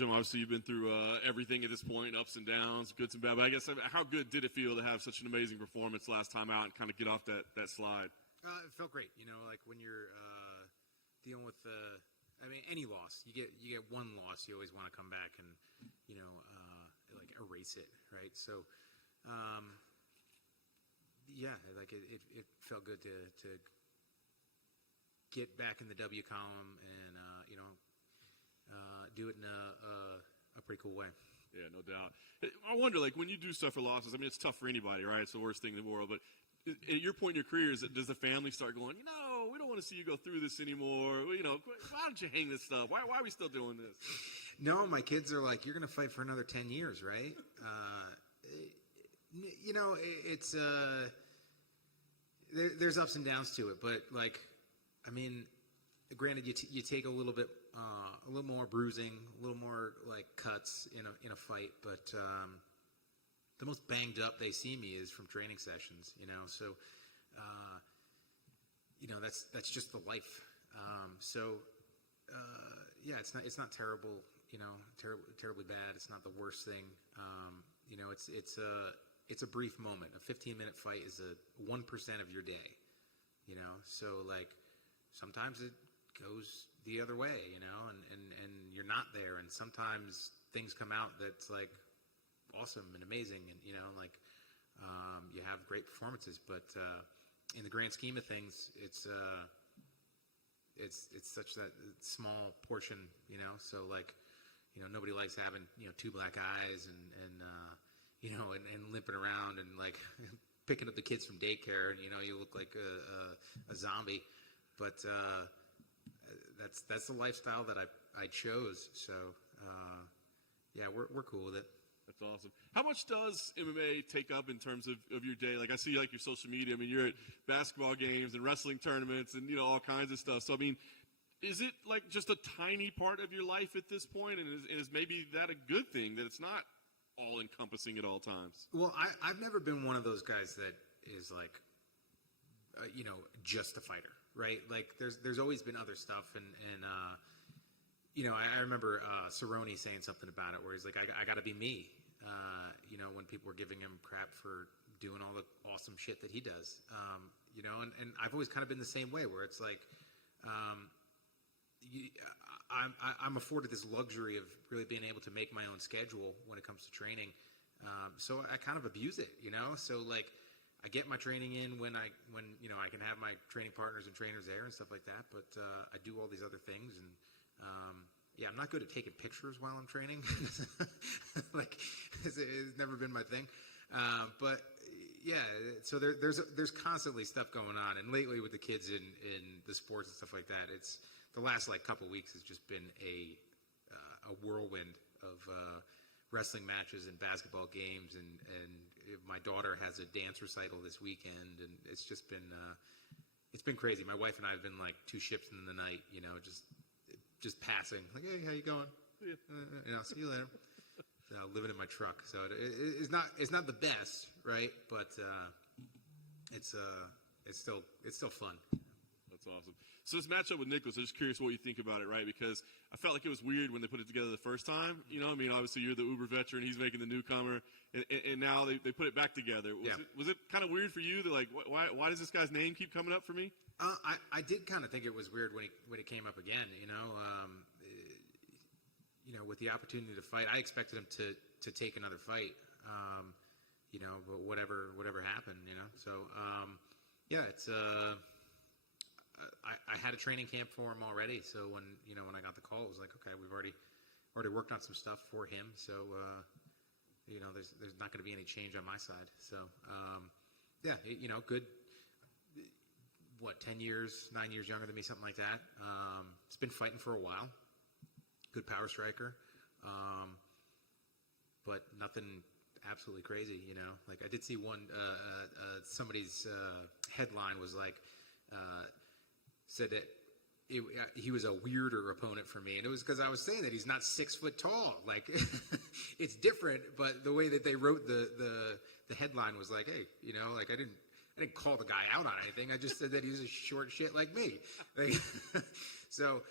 Jim, obviously you've been through everything at this point, ups and downs, goods and bad. But I guess how good did it feel to have such an amazing performance last time out and kind of get off that slide? It felt great. Like when you're dealing with any loss, you get one loss, you always want to come back and like erase it, right? So, it felt good to get back in the W column and do it in a pretty cool way. Yeah, no doubt. I wonder, like, when you do stuff for losses, I mean, it's tough for anybody, right? It's the worst thing in the world. But at your point in your career, does the family start going, we don't want to see you go through this anymore. Why don't you hang this stuff? Why are we still doing this? No, my kids are like, you're going to fight for another 10 years, right? It's there's ups and downs to it. But, like, I mean, granted, you take a little more bruising, a little more like cuts in a fight, but the most banged up they see me is from training sessions, So, that's just the life. It's not terrible, terribly bad. It's not the worst thing. It's a brief moment. A 15-minute fight is 1% of your day, So, like, sometimes it goes the other way, and you're not there. And sometimes things come out that's like awesome and amazing, and you have great performances. But in the grand scheme of things, it's such that small portion, So like, nobody likes having two black eyes and limping around and like picking up the kids from daycare, and you look like a zombie. But that's the lifestyle that I chose. So we're cool with it. That's awesome. How much does MMA take up in terms of your day? Like, I see like your social media. I mean, you're at basketball games and wrestling tournaments and all kinds of stuff. So I mean, is it like just a tiny part of your life at this point? And is maybe that a good thing that it's not all encompassing at all times? Well, I've never been one of those guys that is like just a fighter. Right, like there's always been other stuff, and I remember Cerrone saying something about it where he's like, I got to be me, when people were giving him crap for doing all the awesome shit that he does, and I've always kind of been the same way where it's like, I'm afforded this luxury of really being able to make my own schedule when it comes to training, so I kind of abuse it, so like. I get my training in when I can have my training partners and trainers there and stuff like that. But I do all these other things, and I'm not good at taking pictures while I'm training. Like it's never been my thing. But yeah, so there's constantly stuff going on, and lately with the kids in the sports and stuff like that, it's the last like couple weeks has just been a whirlwind of wrestling matches and basketball games, and my daughter has a dance recital this weekend, and it's just been crazy. My wife and I have been like two ships in the night, just passing, like, hey, how you going? See you later. Living in my truck, so it's not the best, right? But it's still fun. That's awesome. So this matchup with Nicolas, I'm just curious what you think about it, right? Because I felt like it was weird when they put it together the first time. I mean, obviously you're the uber veteran, he's making the newcomer, and now they put it back together. Was it kind of weird for you that like, why does this guy's name keep coming up for me? I did kind of think it was weird when it came up again. With the opportunity to fight, I expected him to take another fight. But whatever happened, So it's. I had a training camp for him already, so when I got the call, it was like, okay, we've already worked on some stuff for him, so there's not going to be any change on my side. So good. 9 years younger than me, something like that. It's been fighting for a while. Good power striker, but nothing absolutely crazy. Like I did see one somebody's headline was like. Said that he was a weirder opponent for me, and it was because I was saying that he's not 6 foot tall. Like it's different, but the way that they wrote the headline was like, hey, like I didn't call the guy out on anything. I just said that he's a short shit like me. Like, so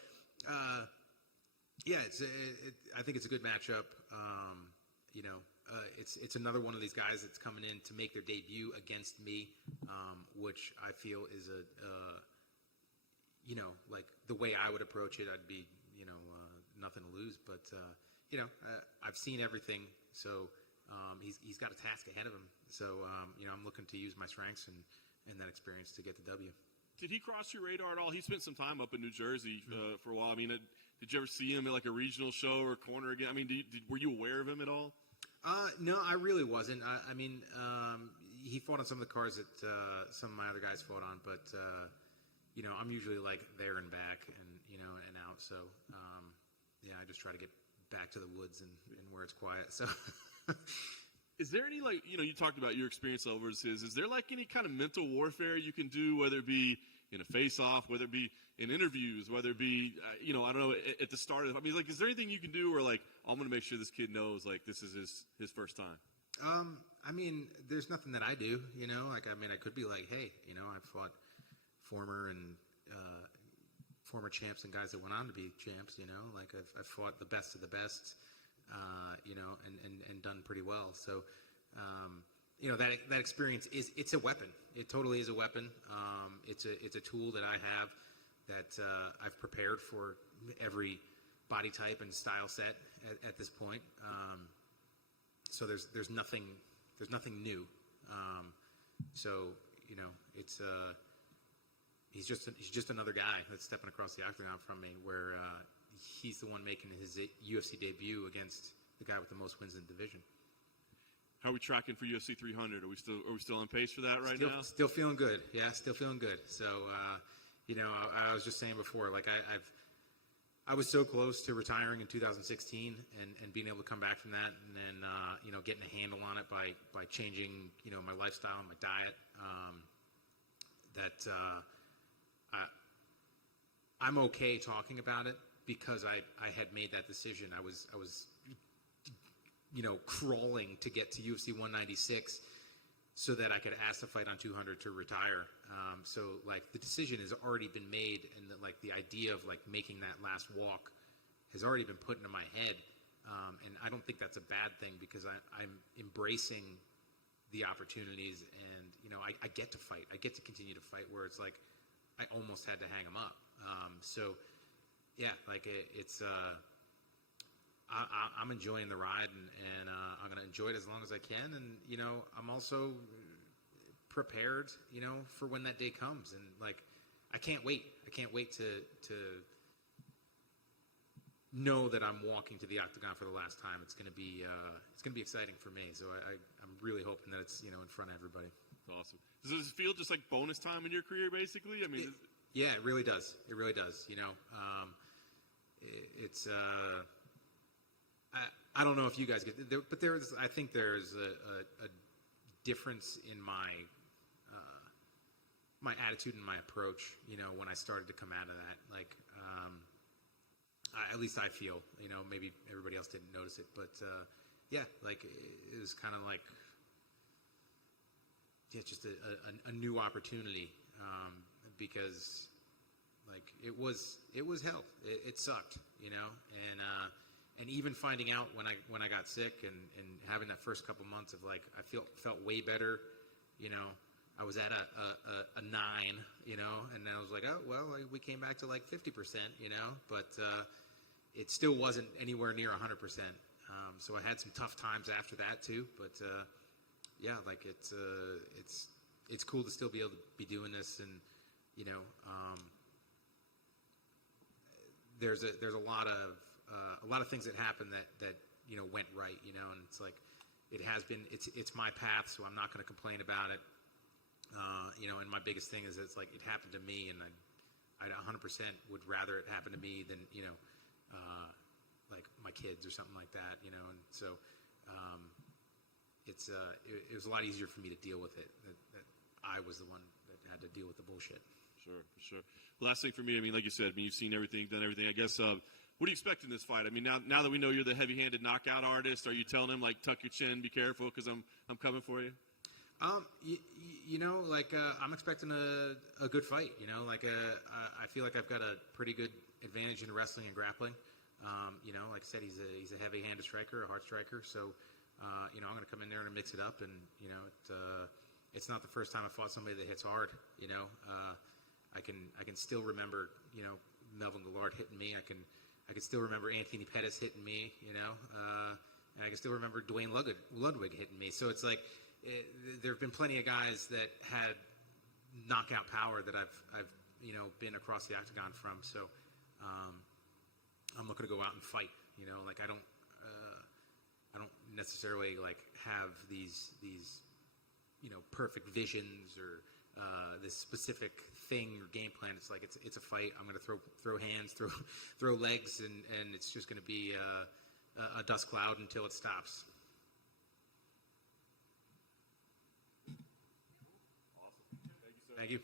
Yeah, I think it's a good matchup. It's another one of these guys that's coming in to make their debut against me, which I feel is like the way I would approach it, I'd be, nothing to lose. But, I've seen everything, so he's got a task ahead of him. So, I'm looking to use my strengths and that experience to get the W. Did he cross your radar at all? He spent some time up in New Jersey for a while. I mean, did you ever see him at like a regional show or corner again? I mean, were you aware of him at all? No, I really wasn't. He fought on some of the cards that some of my other guys fought on, but I'm usually like there and back and out. So I just try to get back to the woods and where it's quiet. So. Is there any, you talked about your experience level versus his. Is there, any kind of mental warfare you can do, whether it be in a face-off, whether it be in interviews, whether it be, I don't know, at the start of is there anything you can do where, I'm going to make sure this kid knows, this is his first time? There's nothing that I do, I could be like, hey, I've fought former champs and guys that went on to be champs, I've fought the best of the best. And done pretty well. So, that experience it's a weapon. It totally is a weapon. It's a tool that I have that I've prepared for every body type and style set at this point. So there's nothing new. It's he's just another guy that's stepping across the octagon from me where. He's the one making his UFC debut against the guy with the most wins in the division. How are we tracking for UFC 300? Are we still on pace for that now? Still feeling good. Yeah, still feeling good. So, I was just saying before, I was so close to retiring in 2016 and being able to come back from that, and then getting a handle on it by changing my lifestyle and my diet. I'm okay talking about it. Because I had made that decision, I was crawling to get to UFC 196 so that I could ask to fight on 200 to retire. So the decision has already been made, and the idea of making that last walk has already been put into my head. And I don't think that's a bad thing because I'm embracing the opportunities, and I get to fight. I get to continue to fight where it's I almost had to hang them up. Yeah, I'm enjoying the ride, and I'm going to enjoy it as long as I can. And, I'm also prepared, for when that day comes. And, I can't wait. I can't wait to know that I'm walking to the octagon for the last time. It's going to be exciting for me. So I'm really hoping that it's, in front of everybody. That's awesome. Does this feel just like bonus time in your career, basically? Yeah, it really does. It really does. I don't know if you guys get there, but I think there's a difference in my attitude and my approach, when I started to come out of that. At least I feel, maybe everybody else didn't notice it, but it was kind of just a new opportunity, because it was hell. It sucked, and even finding out when I got sick and having that first couple months of I felt way better, I was at a 9, and then I was oh well, we came back to 50%, but it still wasn't anywhere near 100%. So I had some tough times after that too, but yeah, it's cool to still be able to be doing this, and there's a lot of things that happened that went right, and it's it has been, it's my path, so I'm not going to complain about it, and my biggest thing is it happened to me, and I 100% would rather it happen to me than my kids or something like that, and so it was a lot easier for me to deal with it, that I was the one that had to deal with the bullshit. Sure, for sure. Last thing for me, like you said, you've seen everything, done everything. I guess, what do you expect in this fight? Now that we know you're the heavy-handed knockout artist, are you telling him tuck your chin, be careful, because I'm coming for you? I'm expecting a good fight. I feel like I've got a pretty good advantage in wrestling and grappling. Like I said, he's a heavy-handed striker, a hard striker. So, I'm going to come in there and mix it up. And it's not the first time I fought somebody that hits hard. I can still remember Melvin Gillard hitting me. I can still remember Anthony Pettis hitting me. And I can still remember Dwayne Ludwig hitting me. So it's like there have been plenty of guys that had knockout power that I've been across the octagon from. So I'm looking to go out and fight. I don't necessarily have these perfect visions or this specific thing or game plan. It's like it's a fight. I'm going to throw hands, throw legs, and it's just going to be a dust cloud until it stops. Awesome. Thank you, sir. Thank you.